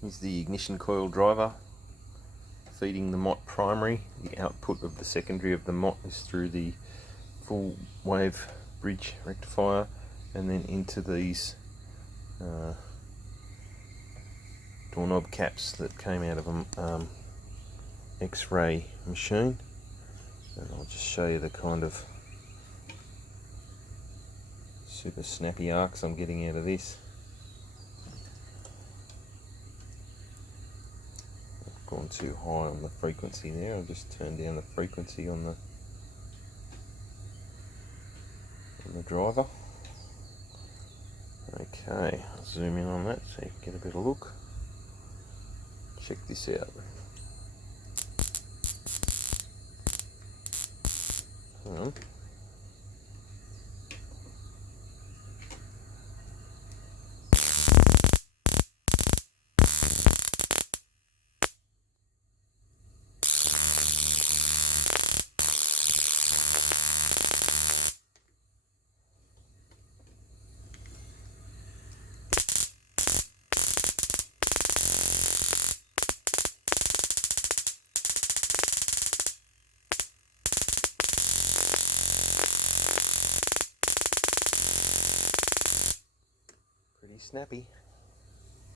Here's the ignition coil driver feeding the MOT primary. The output of the secondary of the MOT is through the full wave bridge rectifier and then into these doorknob caps that came out of an X-ray machine. And I'll just show you the kind of super snappy arcs I'm getting out of this. I've gone too high on the frequency there. I'll just turn down the frequency on the driver. Okay, I'll zoom in on that so you can get a better look. Check this out. Hang on. Pretty snappy.